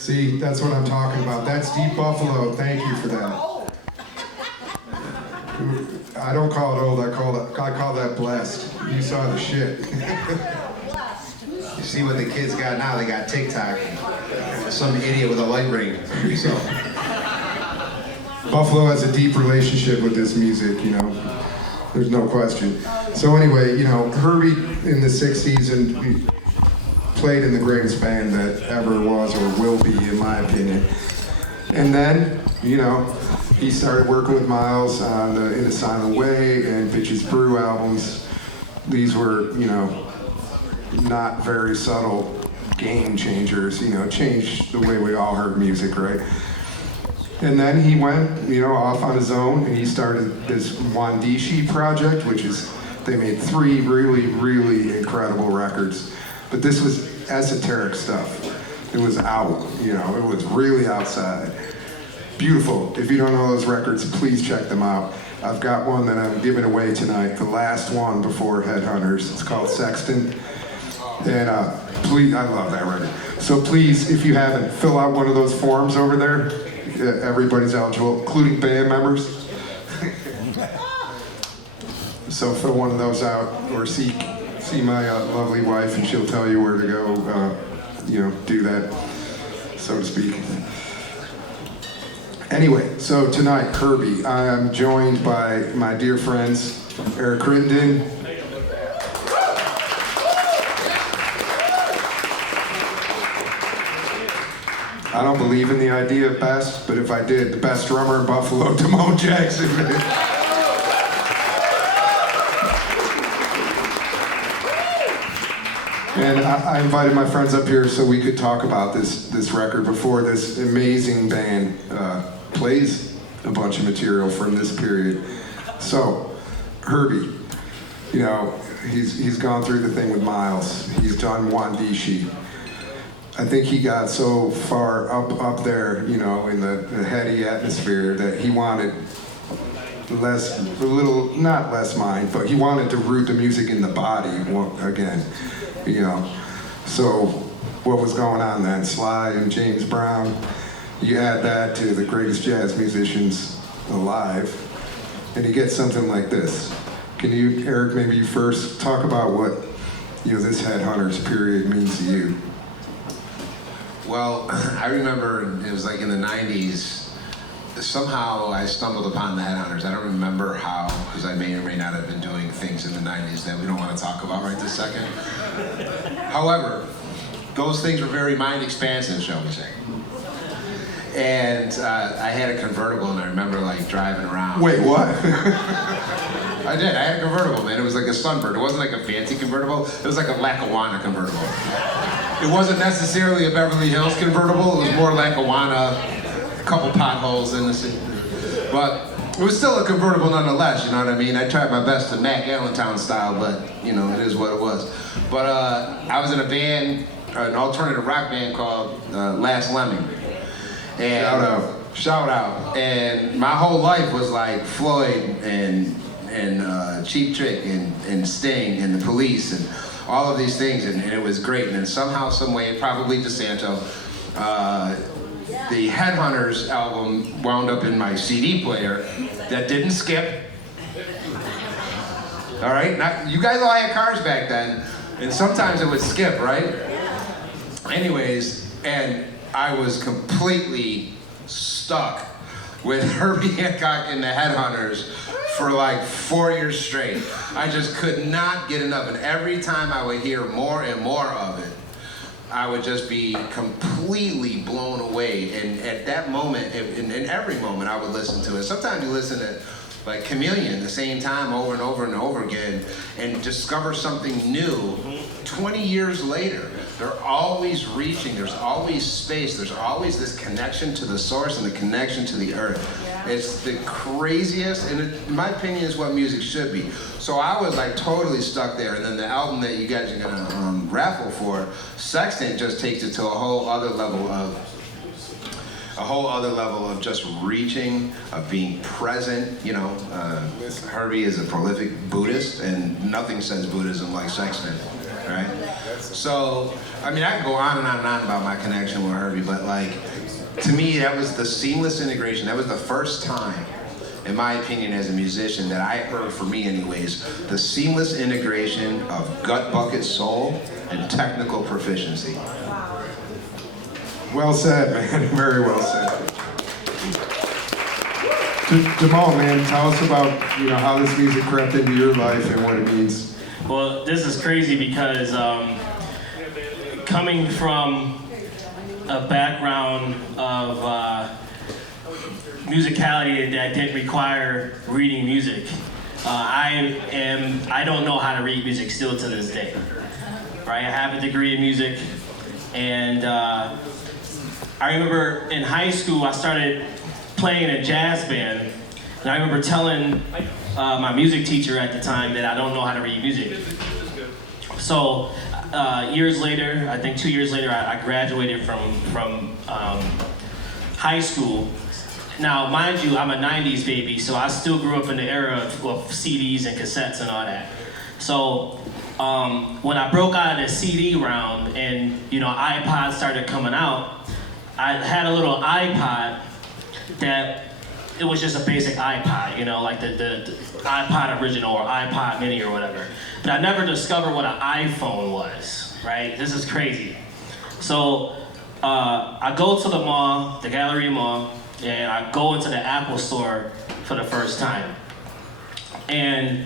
See, that's what I'm talking about. That's Deep Buffalo. Thank you for that. I don't call it old. I call that blessed. You saw the shit. You see what the kids got now? They got TikTok. Some idiot with a light ring. So. Buffalo has a deep relationship with this music, you know. There's no question. So anyway, you know, Herbie in the 60s and he played in the greatest band that ever was or will be, in my opinion. And then, you know, he started working with Miles on the In a Silent Way and Bitches Brew albums. These were, you know, not very subtle game changers, you know, changed the way we all heard music, right? And then he went, you know, off on his own, and he started this Wandishi project, which is, they made 3 really, really incredible records. But this was esoteric stuff. It was out, you know, it was really outside. Beautiful. If you don't know those records, please check them out. I've got one that I'm giving away tonight, the last one before Headhunters. It's called Sexton. And please, I love that record. So please, if you haven't, fill out one of those forms over there. Everybody's eligible, including band members. So fill one of those out, or see my lovely wife, and she'll tell you where to go. You know, do that, so to speak. Anyway, so tonight, Herbie, I am joined by my dear friends, Eric Crittenden. I don't believe in the idea of best, but if I did, the best drummer in Buffalo, Damone Jackson. And I invited my friends up here so we could talk about this record before this amazing band plays a bunch of material from this period. So, Herbie, you know, he's gone through the thing with Miles. He's done Wandishi. I think he got so far up there, you know, in the heady atmosphere that he wanted not less mind, but he wanted to root the music in the body again, you know. So what was going on then? Sly and James Brown, you add that to the greatest jazz musicians alive, and you get something like this. Can you, Eric, maybe you first talk about what, you know, this Headhunters period means to you? Well, I remember it was like in the 90s, somehow I stumbled upon the Headhunters. I don't remember how, because I may or may not have been doing things in the 90s that we don't want to talk about right this second. However, those things were very mind expansive, shall we say. And I had a convertible, and I remember like driving around. Wait, what? I did. I had a convertible, man. It was like a Sunbird. It wasn't like a fancy convertible. It was like a Lackawanna convertible. It wasn't necessarily a Beverly Hills convertible. It was more Lackawanna, a couple potholes in the city. But it was still a convertible nonetheless, you know what I mean? I tried my best to Mac Allentown style, but, you know, it is what it was. But I was in a band, an alternative rock band called Last Lemming. And, shout out. And my whole life was like Floyd and Cheap Trick and Sting and the Police and all of these things, and it was great. And then somehow, some way, probably DeSanto, the Headhunters album wound up in my CD player that didn't skip. All right, you guys all had cars back then, and sometimes it would skip, right? Anyways, and I was completely stuck with Herbie Hancock and the Headhunters for like 4 years straight. I just could not get enough, and every time I would hear more and more of it, I would just be completely blown away. And at that moment, in every moment, I would listen to it. Sometimes you listen to like Chameleon the same time over and over and over again and discover something new 20 years later. They're always reaching, there's always space, there's always this connection to the source and the connection to the earth. It's the craziest, and in my opinion, is what music should be. So I was like totally stuck there, and then the album that you guys are gonna raffle for, Sexton, just takes it to a whole other level of just reaching, of being present. You know, Herbie is a prolific Buddhist, and nothing says Buddhism like Sexton. right? So, I mean, I can go on and on and on about my connection with Herbie, but like, to me, that was the seamless integration. That was the first time, in my opinion, as a musician, that I heard, for me anyways, the seamless integration of gut bucket soul and technical proficiency. Well said, man. Very well said. Jamal, man, tell us about how this music crept into your life and what it means. Well, this is crazy because coming from a background of musicality that didn't require reading music, I don't know how to read music still to this day. Right? I have a degree in music, and I remember in high school I started playing in a jazz band, and I remember telling my music teacher at the time that I don't know how to read music. So years later, I think 2 years later, I graduated from high school. Now, mind you, I'm a 90s baby, so I still grew up in the era of CDs and cassettes and all that. So when I broke out of the CD round and iPods started coming out, I had a little iPod that it was just a basic iPod, like the iPod original or iPod mini or whatever. But I never discovered what an iPhone was, right? This is crazy. So I go to the mall, the Galleria Mall, and I go into the Apple store for the first time. And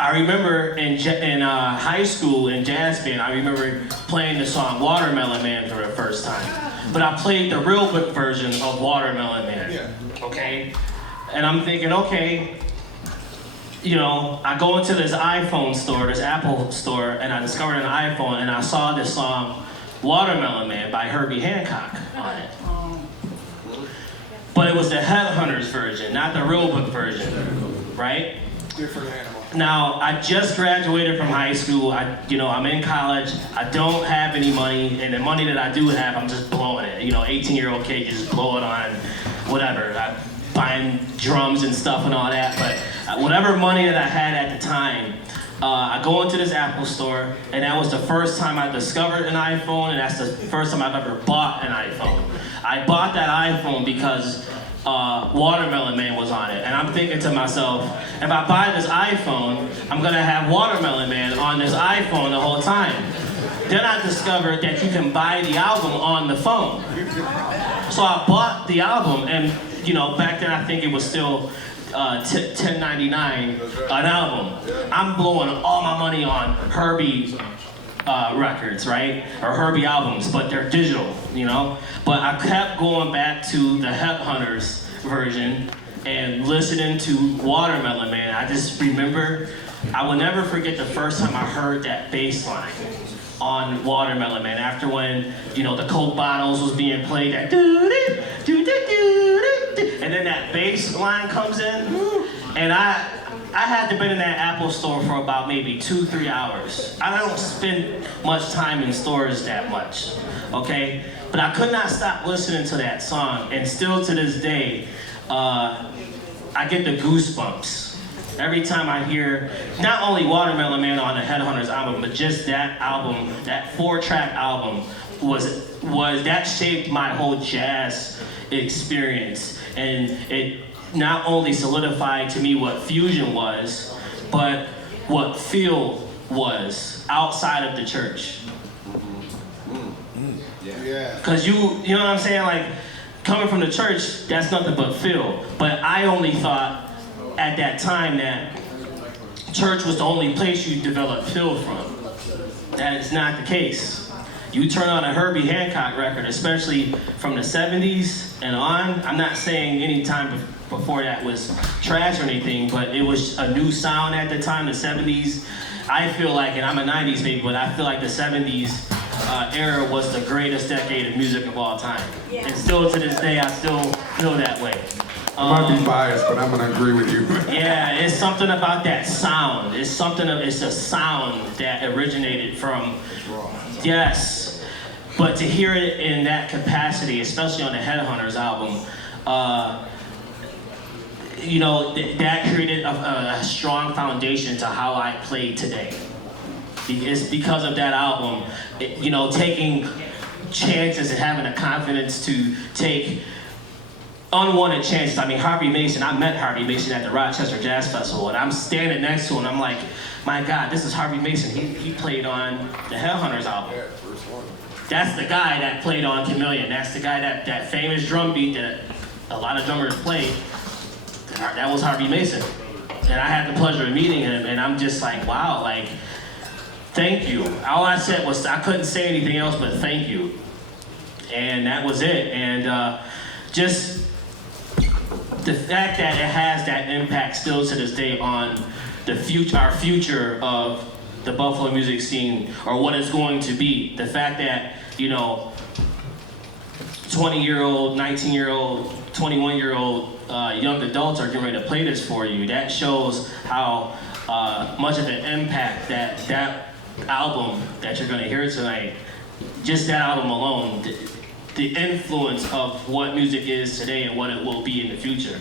I remember in high school in jazz band, I remember playing the song Watermelon Man for the first time. But I played the real good version of Watermelon Man, okay? And I'm thinking, okay, I go into this iPhone store, this Apple store, and I discovered an iPhone, and I saw this song Watermelon Man by Herbie Hancock on it. But it was the Headhunters version, not the real book version, right? Different animal. Now, I just graduated from high school. I'm in college. I don't have any money, and the money that I do have, I'm just blowing it. 18-year-old kid, you just blow it on whatever. I'm buying drums and stuff and all that, but whatever money that I had at the time, I go into this Apple store, and that was the first time I discovered an iPhone, and that's the first time I've ever bought an iPhone. I bought that iPhone because Watermelon Man was on it, and I'm thinking to myself, if I buy this iPhone, I'm gonna have Watermelon Man on this iPhone the whole time. Then I discovered that you can buy the album on the phone. So I bought the album, and back then I think it was still $10.99 an album. I'm blowing all my money on Herbie records, right? Or Herbie albums, but they're digital, But I kept going back to the Headhunters version and listening to Watermelon Man. I just remember, I will never forget the first time I heard that bass line on Watermelon Man. After when, the Coke bottles was being played, that doo-doo, doo-doo-doo-doo, and then that bass line comes in, and I had to been in that Apple store for about maybe 2-3 hours. I don't spend much time in stores that much, okay? But I could not stop listening to that song, and still to this day, I get the goosebumps every time I hear not only Watermelon Man on the Headhunters album, but just that album, that 4-track album, was that shaped my whole jazz experience, and it not only solidified to me what fusion was, but what feel was outside of the church. Because you know what I'm saying? Like, coming from the church, that's nothing but feel. But I only thought at that time that church was the only place you develop feel from. That is not the case. You turn on a Herbie Hancock record, especially from the 70s and on. I'm not saying any time before that was trash or anything, but it was a new sound at the time, the 70s. I feel like, and I'm a 90s baby, but I feel like the 70s era was the greatest decade of music of all time. Yeah. And still to this day, I still feel that way. I might be biased, but I'm gonna agree with you. Yeah, it's something about that sound. It's a sound that originated from, yes. But to hear it in that capacity, especially on the Headhunters album, that created a strong foundation to how I play today. It's because of that album, you know, taking chances and having the confidence to take unwanted chances. I mean, Harvey Mason, I met Harvey Mason at the Rochester Jazz Festival, and I'm standing next to him, I'm like, my God, this is Harvey Mason. He played on the Headhunters album. That's the guy that played on Chameleon. That's the guy that famous drum beat that a lot of drummers played. That was Harvey Mason. And I had the pleasure of meeting him, and I'm just like, wow, like, thank you. All I said was, I couldn't say anything else but thank you. And that was it. And just the fact that it has that impact still to this day on the future, our future of the Buffalo music scene, or what it's going to be. The fact that, you know, 20-year-old, 19-year-old, 21-year-old young adults are getting ready to play this for you. That shows how much of an impact that album that you're going to hear tonight, just that album alone, the influence of what music is today and what it will be in the future.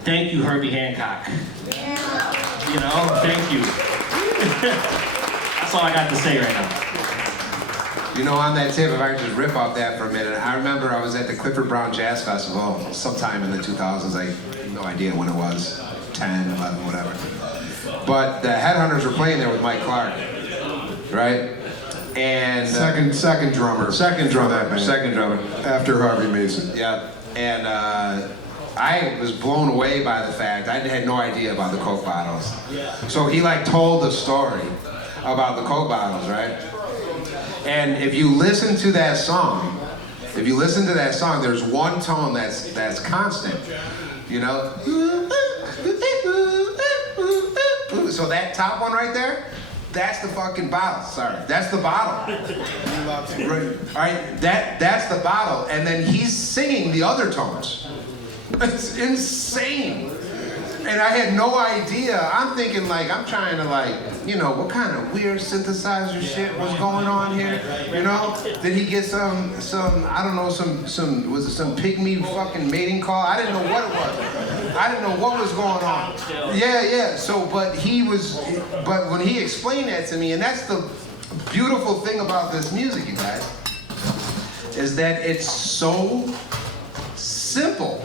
Thank you, Herbie Hancock. Yeah. You know, thank you. That's all I got to say right now. You know, on that tip, if I could just rip off that for a minute, I remember I was at the Clifford Brown Jazz Festival sometime in the 2000s. I have no idea when it was, 10, 11, whatever. But the Headhunters were playing there with Mike Clark, right? And second drummer. Second drummer. After Harvey Mason. Yeah, and I was blown away by the fact I had no idea about the Coke bottles. So he like told the story about the Coke bottles, right? And if you listen to that song, there's one tone that's constant, you know? So that top one right there, that's the fucking bottle. Sorry, that's the bottle. Right, all right, that's the bottle, and then he's singing the other tones. It's insane. And I had no idea. I'm thinking like, I'm trying to like, you know, what kind of weird synthesizer shit was going on here? You know? Did he get some I don't know, was it some pygmy fucking mating call? I didn't know what it was. I didn't know what was going on. Yeah. So, but when he explained that to me, and that's the beautiful thing about this music, you guys, is that it's so simple.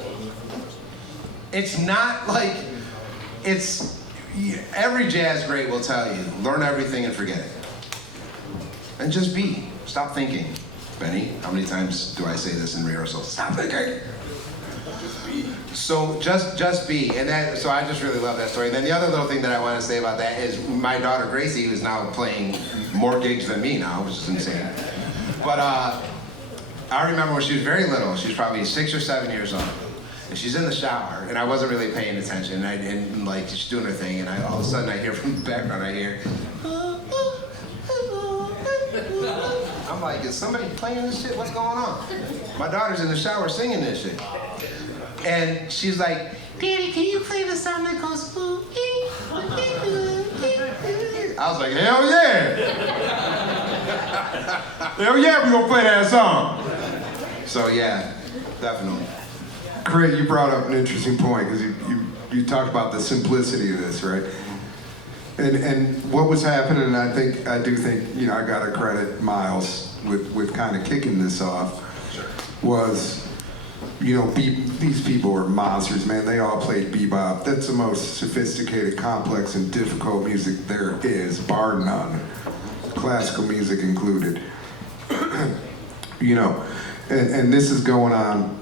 It's not like, every jazz great will tell you, learn everything and forget it. And just be. Stop thinking. Benny, how many times do I say this in rehearsal? Stop thinking. Just be. So just be. And so I just really love that story. And then the other little thing that I want to say about that is my daughter Gracie, who's now playing more gigs than me now, which is insane. But I remember when she was very little, she was probably 6 or 7 years old. And she's in the shower, and I wasn't really paying attention, and like she's doing her thing, and all of a sudden I hear from the background, I'm like, is somebody playing this shit? What's going on? My daughter's in the shower singing this shit. And she's like, Daddy, can you play the song that goes, ooh, ee, I was like, hell yeah! Hell yeah, we gonna play that song. So yeah, definitely. Critt, you brought up an interesting point because you talked about the simplicity of this, right? And what was happening, and I do think, you know, I gotta credit Miles with kind of kicking this off, was, you know, these people are monsters, man. They all played bebop. That's the most sophisticated, complex, and difficult music there is, bar none. Classical music included. You know, and this is going on.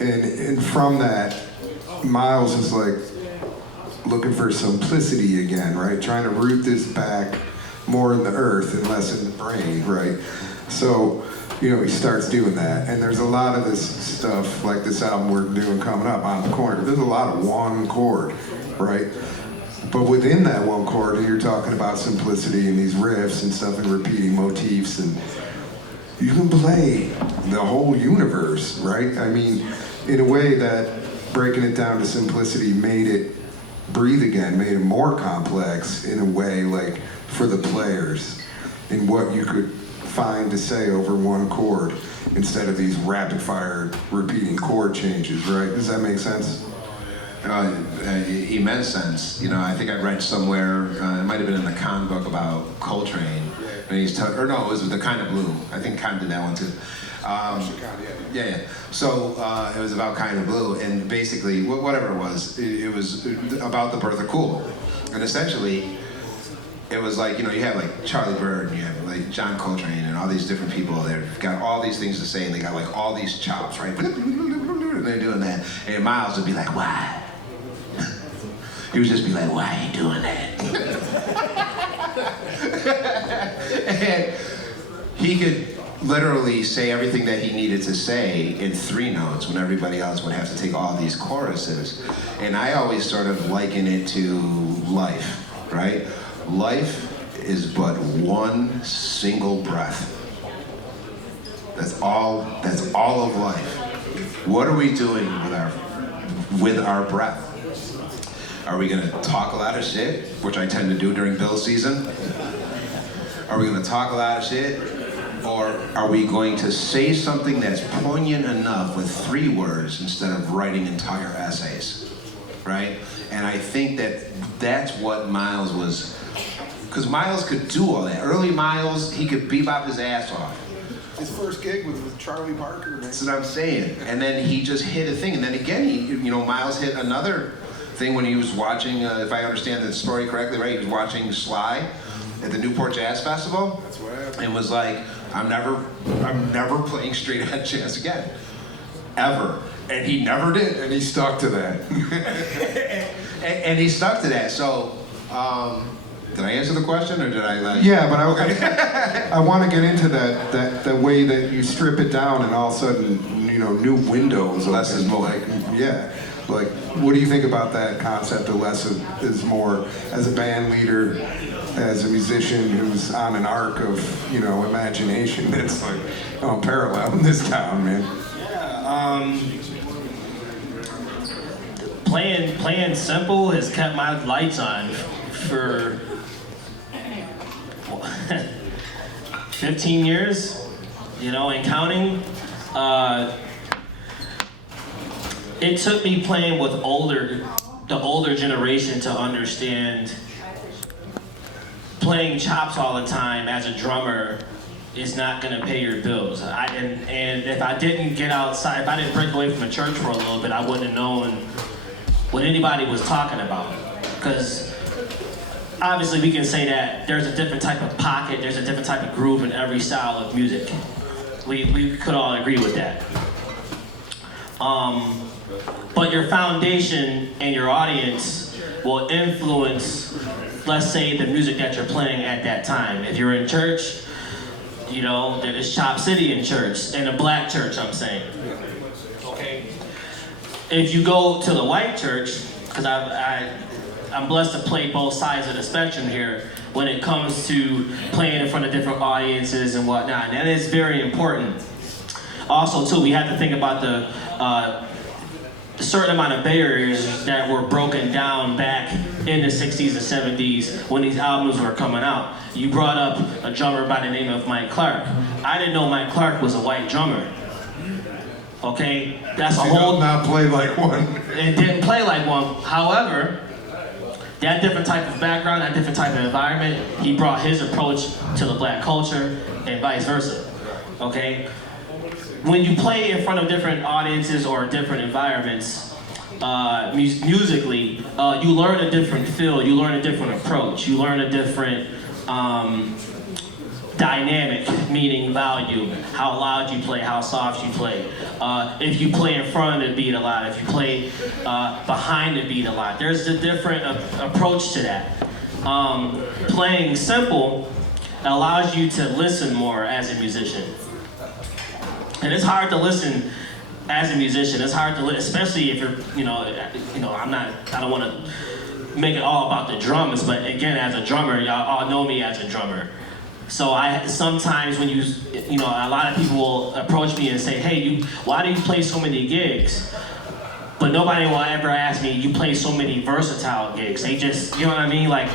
And from that, Miles is like looking for simplicity again, right? Trying to root this back more in the earth and less in the brain, right? So, you know, he starts doing that. And there's a lot of this stuff, like this album we're doing coming up on the corner. There's a lot of one chord, right? But within that one chord, you're talking about simplicity and these riffs and stuff and repeating motifs, and you can play the whole universe, right? I mean, in a way that breaking it down to simplicity made it breathe again, made it more complex in a way, like for the players, in what you could find to say over one chord instead of these rapid fire repeating chord changes, right? Does that make sense? immense sense. You know, I think I read somewhere, it might have been in the Con book about Coltrane, and he's or no, it was The Kind of Blue. I think Con did that one too. Yeah. So it was about Kind of Blue, and basically, whatever it was about the birth of cool, and essentially, it was like, you know, you have like Charlie Bird, and you have like John Coltrane, and all these different people. They've got all these things to say, and they got like all these chops, right? And they're doing that, and Miles would be like, "Why?" He would just be like, "Why are you doing that?" And he could literally say everything that he needed to say in 3 notes when everybody else would have to take all these choruses. And I always sort of liken it to life, right? Life is but one single breath. That's all of life. What are we doing with our breath? Are we gonna talk a lot of shit, which I tend to do during bill season? Are we gonna talk a lot of shit? Or are we going to say something that's poignant enough with 3 words instead of writing entire essays, right? And I think that's what Miles was, because Miles could do all that. Early Miles, he could bebop his ass off. His first gig was with Charlie Parker, man. That's what I'm saying. And then he just hit a thing. And then again, Miles hit another thing when he was watching, if I understand the story correctly, right? He was watching Sly at the Newport Jazz Festival. That's what happened. And was like, I'm never playing straight ahead jazz again. Ever. And he never did. And he stuck to that. and he stuck to that. So, did I answer the question, or did I like? Yeah, but I want to get into that way that you strip it down, and all of a sudden, you know, new windows. Less is more. Like, what do you think about that concept of less is more as a band leader, as a musician who's on an arc of, you know, imagination that's like unparalleled in this town, man? Yeah, playing simple has kept my lights on for 15 years, you know, and counting. It took me playing with the older generation to understand playing chops all the time as a drummer is not gonna pay your bills. And if I didn't get outside, if I didn't break away from the church for a little bit, I wouldn't have known what anybody was talking about. Because obviously we can say that there's a different type of pocket, there's a different type of groove in every style of music. We could all agree with that. But your foundation and your audience will influence, let's say, the music that you're playing at that time. If you're in church, you know, there's Chop City in church, in a black church, I'm saying. Okay. If you go to the white church, because I'm blessed to play both sides of the spectrum here when it comes to playing in front of different audiences and whatnot. And that is very important. Also, too, we have to think about the certain amount of barriers that were broken down back in the 60s and 70s when these albums were coming out. You brought up a drummer by the name of Mike Clark. I didn't know Mike Clark was a white drummer. Okay, that's a whole. Did not play like one. And didn't play like one. However, that different type of background, that different type of environment, he brought his approach to the black culture and vice versa. Okay. When you play in front of different audiences or different environments, musically, you learn a different feel, you learn a different approach, you learn a different dynamic, meaning volume, how loud you play, how soft you play. If you play in front of the beat a lot, if you play behind the beat a lot, there's a different approach to that. Playing simple allows you to listen more as a musician. And it's hard to listen as a musician. It's hard to listen, especially if you're, I don't want to make it all about the drums, but again, as a drummer, y'all all know me as a drummer. So sometimes when a lot of people will approach me and say, hey, why do you play so many gigs? But nobody will ever ask me, you play so many versatile gigs. They just, you know what I mean? Like,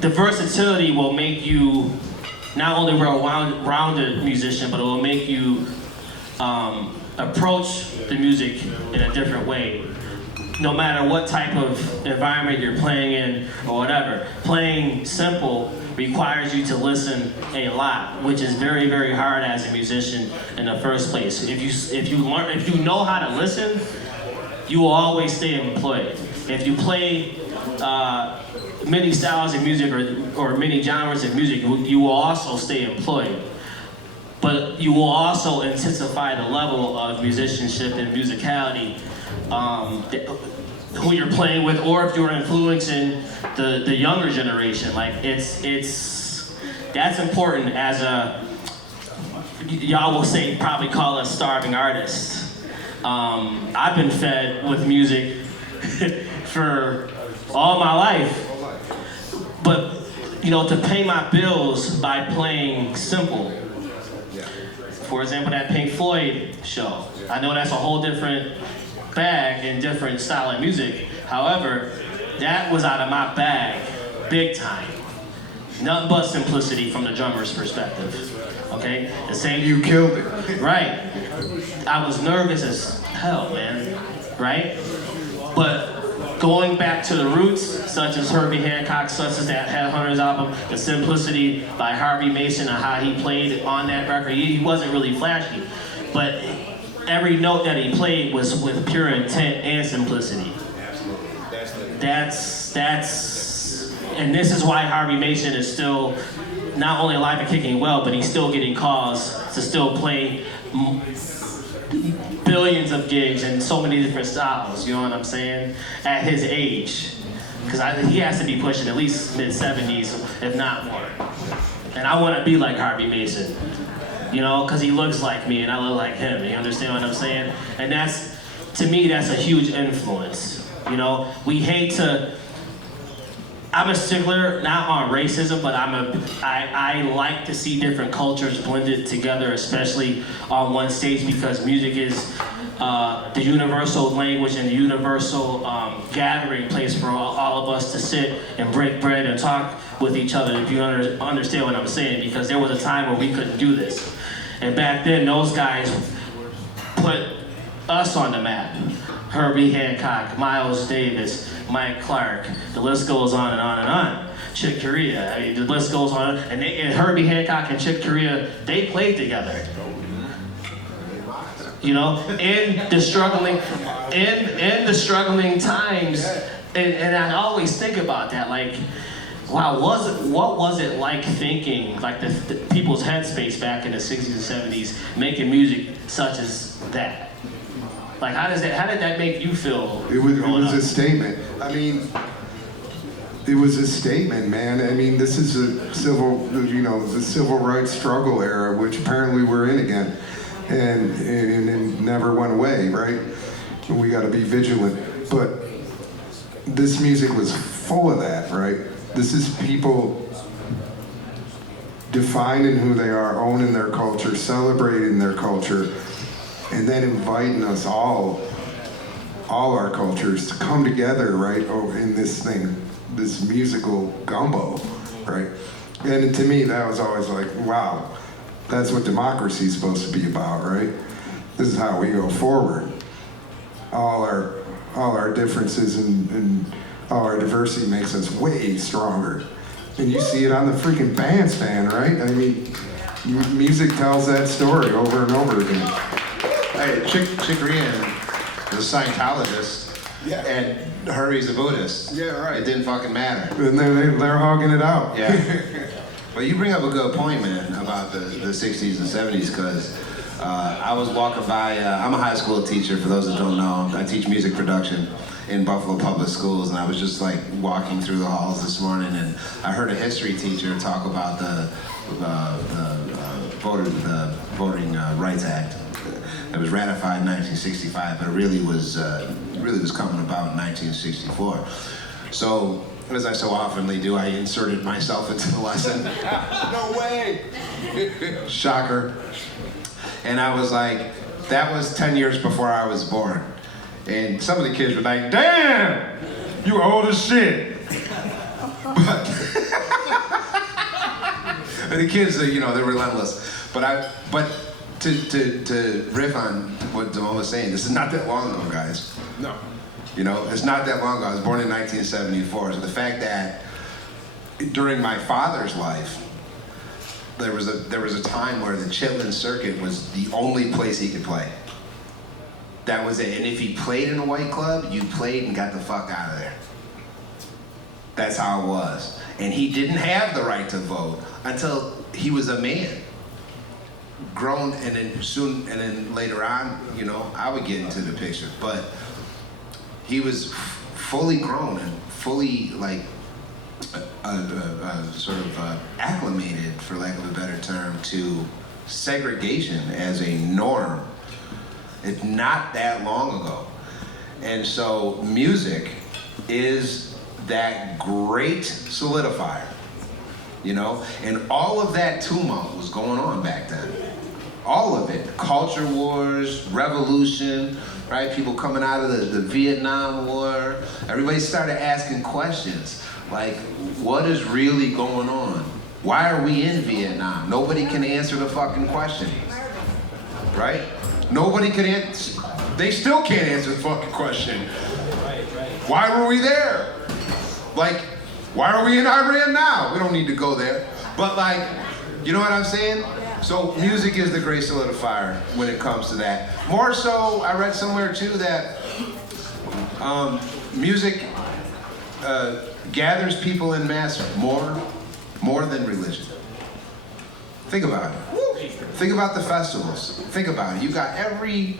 the versatility will make you not only a well-rounded musician, but it will make you approach the music in a different way. no matter what type of environment you're playing in or whatever, playing simple requires you to listen a lot, which is very, very hard as a musician in the first place. If you know how to listen, you will always stay employed. If you play many styles of music or many genres of music, you will also stay employed. But you will also intensify the level of musicianship and musicality who you're playing with, or if you're influencing the younger generation. Like that's important as a, y'all will say, probably call us starving artists. I've been fed with music for all my life, but to pay my bills by playing simple. For example, that Pink Floyd show. I know that's a whole different bag and different style of music. However, that was out of my bag, big time. Nothing but simplicity from the drummer's perspective. Okay? The same. You killed it. Right. I was nervous as hell, man. Right? But going back to the roots, such as Herbie Hancock, such as that Headhunters album, the simplicity by Harvey Mason and how he played on that record, he wasn't really flashy, but every note that he played was with pure intent and simplicity. That's, and this is why Harvey Mason is still not only alive and kicking well, but he's still getting calls to still play billions of gigs in so many different styles, you know what I'm saying? At his age. Because he has to be pushing at least mid-70s, if not more. And I want to be like Harvey Mason, because he looks like me and I look like him, you understand what I'm saying? And that's, to me, that's a huge influence. We hate to, I'm a stickler, not on racism, but I like to see different cultures blended together, especially on one stage, because music is the universal language and the universal gathering place for all of us to sit and break bread and talk with each other, if you understand what I'm saying, because there was a time where we couldn't do this. And back then, those guys put us on the map. Herbie Hancock, Miles Davis, Mike Clark, the list goes on and on and on. Chick Corea, the list goes on. And Herbie Hancock and Chick Corea, they played together. In the struggling times, and I always think about that, like, wow, what was it like thinking, like the people's headspace back in the 60s and 70s, making music such as that? Like, how did that make you feel? It was a statement. I mean, it was a statement, man. I mean, this is the civil rights struggle era, which apparently we're in again, and it never went away, right? We got to be vigilant. But this music was full of that, right? This is people defining who they are, owning their culture, celebrating their culture, and then inviting us all our cultures to come together, right, in this thing, this musical gumbo, right? And to me, that was always like, wow, that's what democracy is supposed to be about, right? This is how we go forward. All our differences and all our diversity makes us way stronger. And you see it on the freaking bandstand, right? I mean, music tells that story over and over again. Hey, Chick Corea is a Scientologist, Yeah. and Herbie's a Buddhist. Yeah, right. It didn't fucking matter. And they're hogging it out. Yeah. Well, you bring up a good point, man, about the 60s and 70s, because I was walking by, I'm a high school teacher, for those that don't know. I teach music production in Buffalo Public Schools, and I was just like walking through the halls this morning, and I heard a history teacher talk about the Voting Rights Act. It was ratified in 1965, but it really was coming about in 1964. So, as I so oftenly do, I inserted myself into the lesson. No way! Shocker. And I was like, that was 10 years before I was born. And some of the kids were like, damn, you old as shit. But the kids, they're relentless. But to riff on what Damone was saying, this is not that long ago, guys. No. You know, it's not that long ago. I was born in 1974. So the fact that during my father's life, there was a time where the Chitlin Circuit was the only place he could play. That was it. And if he played in a white club, you played and got the fuck out of there. That's how it was. And he didn't have the right to vote until he was a man. Grown, and then later on, you know, I would get into the picture. But he was fully grown and fully like sort of acclimated, for lack of a better term, to segregation as a norm. It's not that long ago. And so music is that great solidifier, you know? And all of that tumult was going on back then. All of it. Culture wars, revolution, right? People coming out of the Vietnam War. Everybody started asking questions like, what is really going on? Why are we in Vietnam? Nobody can answer the fucking question, right? Nobody can answer. They still can't answer the fucking question. Why were we there? Like, why are we in Iran now? We don't need to go there. But like, you know what I'm saying? So music is the great solidifier when it comes to that. More so, I read somewhere too that music gathers people in mass more than religion. Think about it. Think about the festivals. Think about it. You got every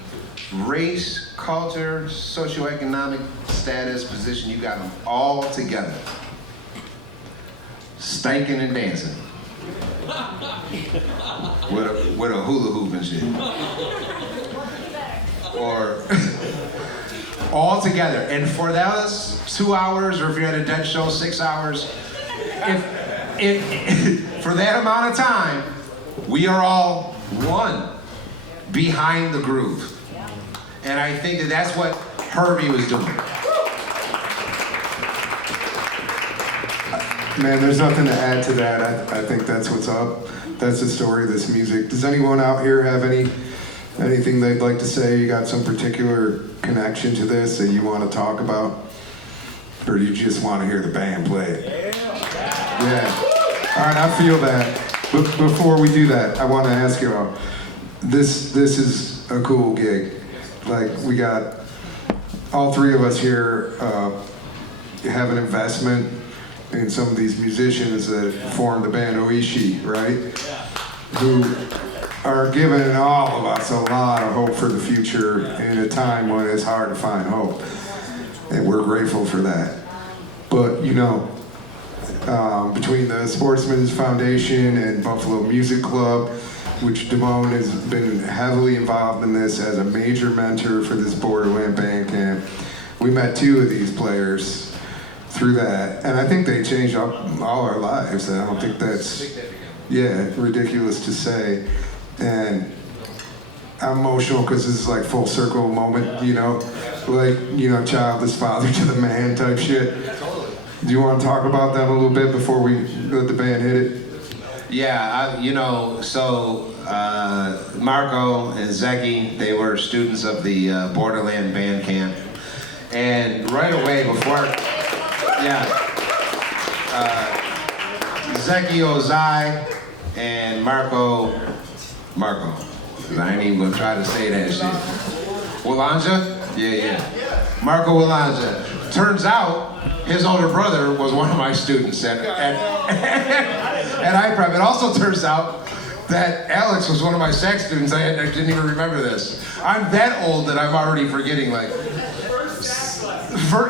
race, culture, socioeconomic status, position, you got them all together. Stanking and dancing. With a hula hoop and shit. Or all together. And for those 2 hours, or if you're at a dead show, 6 hours, if for that amount of time, we are all one behind the groove. And I think that that's what Herbie was doing. Man, there's nothing to add to that. I think that's what's up. That's the story of this music. Does anyone out here have anything they'd like to say? You got some particular connection to this that you want to talk about? Or do you just want to hear the band play it? Yeah. All right, I feel that. But before we do that, I want to ask you all, this is a cool gig. Like, we got all three of us here have an investment in some of these musicians that formed the band Oishi, right? Who are giving all of us a lot of hope for the future in a time when it's hard to find hope. And we're grateful for that. But, you know, between the Sportsmens Foundation and Buffalo Music Club, which Damone has been heavily involved in this as a major mentor for this Borderland band camp, we met two of these players through that, and I think they changed all our lives. I don't think that's, ridiculous to say. And I'm emotional because this is like full circle moment, you know, like, you know, child is father to the man type shit. Do you want to talk about them a little bit before we let the band hit it? Yeah, so Marco and Zeki, they were students of the Borderland band camp, and right away before, Zeki Ozai and Marco, I ain't even gonna try to say that shit. Willanja? Yeah. Marco Willanja. Turns out his older brother was one of my students at iPrep. It also turns out that Alex was one of my sax students. I didn't even remember this. I'm that old that I'm already forgetting, like,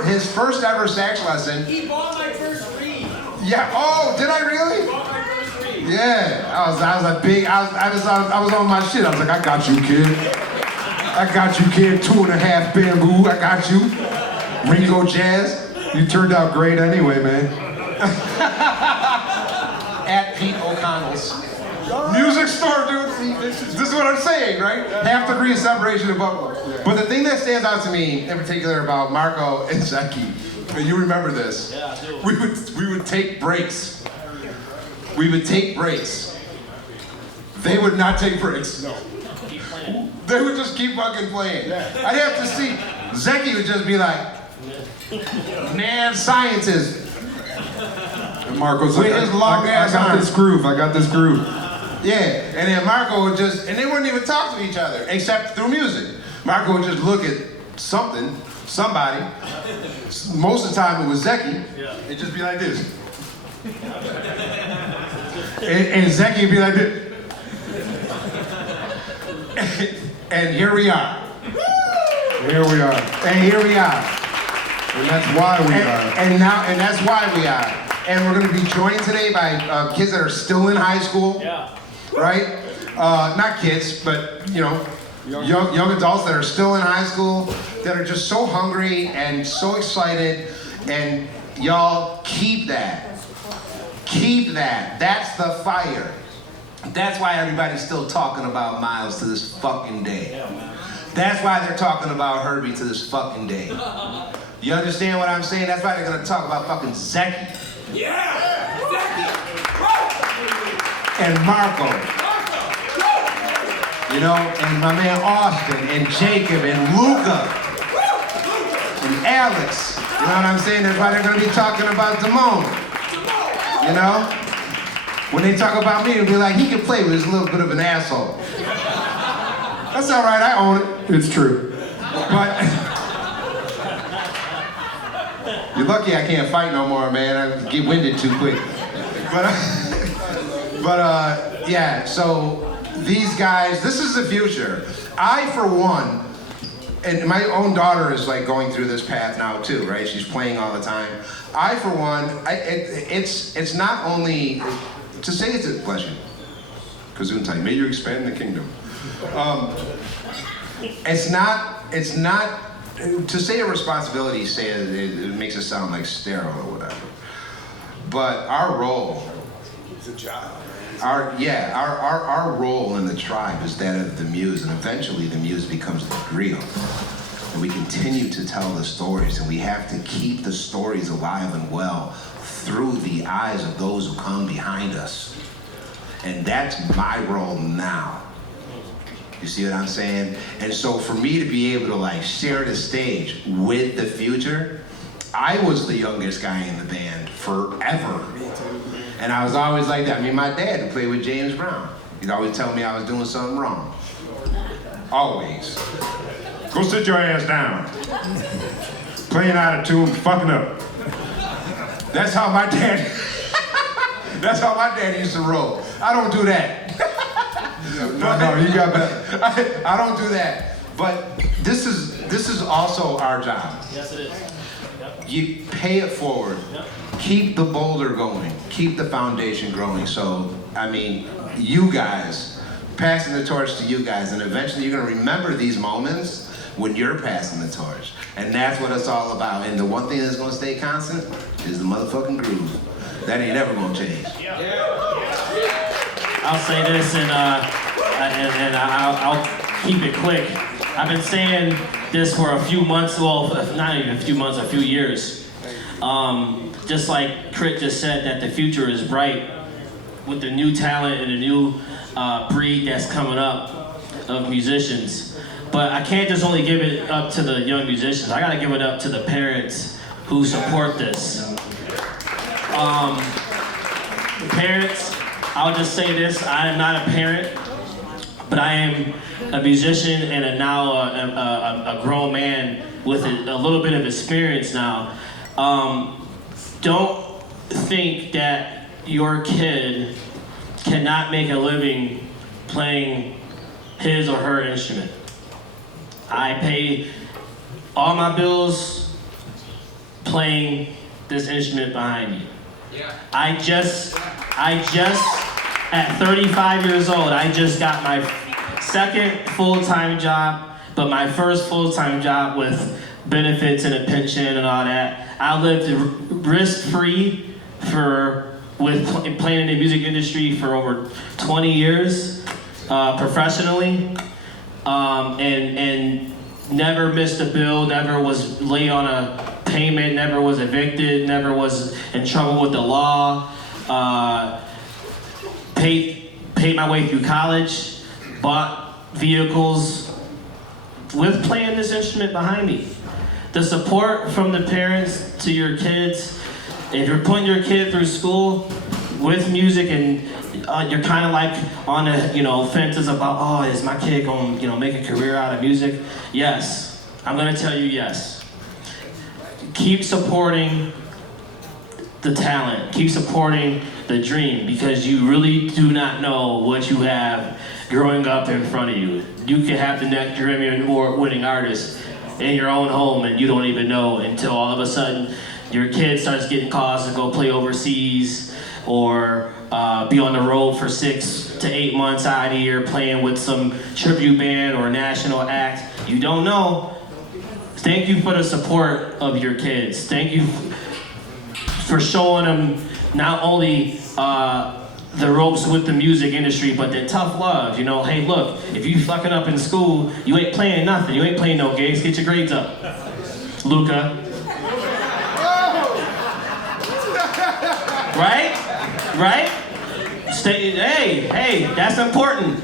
his first ever sax lesson. He bought my first read. Yeah. Oh, did I really? He bought my first read. Yeah. I was on my shit. I was like, I got you, kid. I got you, kid. 2.5 bamboo. I got you. Ringo Jazz. You turned out great anyway, man. At Pete O'Connell's music store, dude. See, this is what I'm saying, right? Half degree of separation above. But the thing that stands out to me in particular about Marco and Zeki, and you remember this, we would take breaks. We would take breaks. They would not take breaks. No. They would just keep fucking playing. I'd have to see. Zeki would just be like, Mad scientist. And Marco's like, With his long ass I got arms. this groove. I got this groove. Yeah, and then Marco would just, and they wouldn't even talk to each other except through music. Marco would just look at something, somebody. Most of the time it was Zeki. It'd just be like this. And Zeki would be like this. And here we are. Here we are. And here we are. And that's why we are. And that's why we are. And we're going to be joined today by kids that are still in high school. Yeah. Right? Not kids, but young adults that are still in high school that are just so hungry and so excited. And y'all keep that. Keep that. That's the fire. That's why everybody's still talking about Miles to this fucking day. That's why they're talking about Herbie to this fucking day. You understand what I'm saying? That's why they're gonna talk about fucking Zeki. Yeah! And Marco. You know, and my man Austin, and Jacob, and Luca, and Alex. You know what I'm saying? That's why they're gonna be talking about Damone. You know? When they talk about me, they'll be like, he can play, but he's a little bit of an asshole. That's all right, I own it. It's true. But you're lucky I can't fight no more, man. I get winded too quick. But yeah. So these guys, this is the future. I, for one, and my own daughter is like going through this path now too, right? She's playing all the time. I, for one, it's not only to say it's a bless you. Gesundheit, may you expand the kingdom. It's not to say a responsibility. Say it makes it sound like sterile or whatever. But our role, It's a job, man. our role in the tribe is that of the muse, and eventually the muse becomes the griot. And we continue to tell the stories, and we have to keep the stories alive and well through the eyes of those who come behind us. And that's my role now. You see what I'm saying? And so for me to be able to like share the stage with the future, I was the youngest guy in the band forever. And I was always like that. I mean, my dad would play with James Brown. He'd always tell me I was doing something wrong. Always. Go sit your ass down. Playing out of tune, fucking up. That's how my dad, that's how my dad used to roll. I don't do that. No, you got that. I don't do that. But this is also our job. Yes, it is. Yep. You pay it forward. Yep. Keep the boulder going. Keep the foundation growing. So, I mean, you guys, passing the torch to you guys, and eventually you're gonna remember these moments when you're passing the torch. And that's what it's all about. And the one thing that's gonna stay constant is the motherfucking groove. That ain't ever gonna change. I'll say this, and I'll keep it quick. I've been saying this for a few months, well, not even a few months, a few years. Just like Critt just said, that the future is bright with the new talent and the new breed that's coming up of musicians. But I can't just only give it up to the young musicians. I gotta give it up to the parents who support this. Parents, I'll just say this, I am not a parent, but I am a musician and now a grown man with a little bit of experience now. Don't think that your kid cannot make a living playing his or her instrument. I pay all my bills playing this instrument behind me. Yeah. I just, at 35 years old, I just got my second full-time job, but my first full-time job with benefits and a pension and all that. I lived risk-free playing in the music industry for over 20 years, professionally, and never missed a bill, never was late on a payment, never was evicted, never was in trouble with the law, paid my way through college, bought vehicles with playing this instrument behind me. the support from the parents to your kids, if you're putting your kid through school with music and you're kind of like on the fences about, oh, is my kid going to make a career out of music? Yes, I'm going to tell you yes. Keep supporting the talent. Keep supporting the dream, because you really do not know what you have growing up in front of you. You can have the next Grammy Award-winning artist in your own home and you don't even know until all of a sudden your kid starts getting calls to go play overseas or be on the road for 6 to 8 months out of the year playing with some tribute band or national act. You don't know. Thank you for the support of your kids. Thank you for showing them not only the ropes with the music industry, but the tough love. Hey, look, if you fucking up in school, you ain't playing nothing. You ain't playing no gigs. Get your grades up, Luca. Right? Hey, that's important.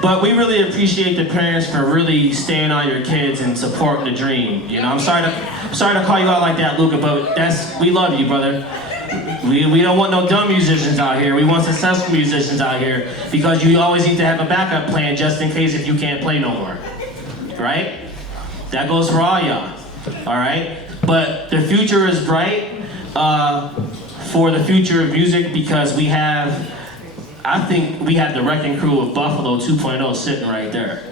But we really appreciate the parents for really staying on your kids and supporting the dream. I'm sorry to call you out like that, Luca, but we love you, brother. We don't want no dumb musicians out here. We want successful musicians out here, because you always need to have a backup plan just in case if you can't play no more. Right? That goes for all y'all. All right? But the future is bright for the future of music, because I think we have the wrecking crew of Buffalo 2.0 sitting right there.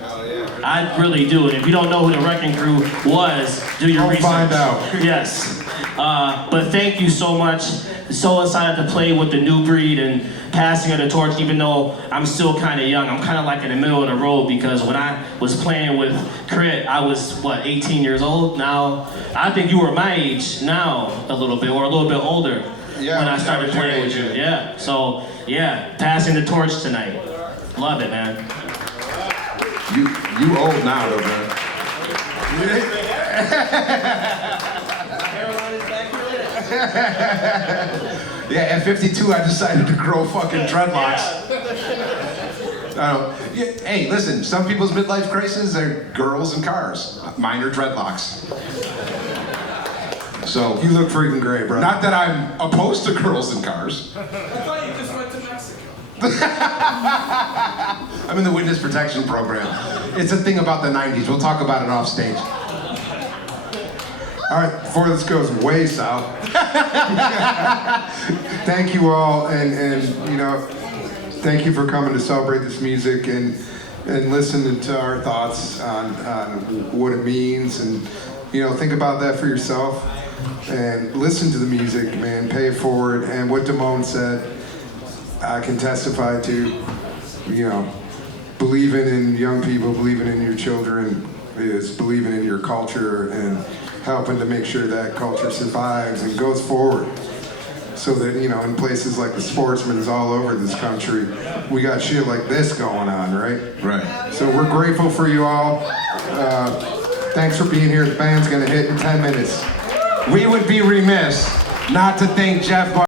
I really do. And if you don't know who the wrecking crew was, do your research. Find out. Yes. But thank you so much. So excited to play with the new breed and passing of the torch, even though I'm still kind of young. I'm kind of like in the middle of the road, because when I was playing with Critt, I was, 18 years old? Now, I think you were my age now a little bit, or a little bit older when I started playing with you. Yeah. So, passing the torch tonight. Love it, man. You old now, though, man. Yeah, at 52, I decided to grow fucking dreadlocks. Hey, listen, some people's midlife crises are girls and cars. Mine are dreadlocks. So You look freaking great, bro. not that I'm opposed to girls and cars. I thought you just went to Mexico. I'm in the witness protection program. It's a thing about the 90s. We'll talk about it off stage. All right, before this goes way south, thank you all, and thank you for coming to celebrate this music and listening to our thoughts on what it means, and think about that for yourself, and listen to the music, man. Pay it forward, and what Damone said, I can testify to. Believing in young people, believing in your children is believing in your culture and helping to make sure that culture survives and goes forward. So that, in places like the Sportsmens all over this country, we got shit like this going on, right? Right. So we're grateful for you all. Thanks for being here. The band's gonna hit in 10 minutes. We would be remiss not to thank Jeff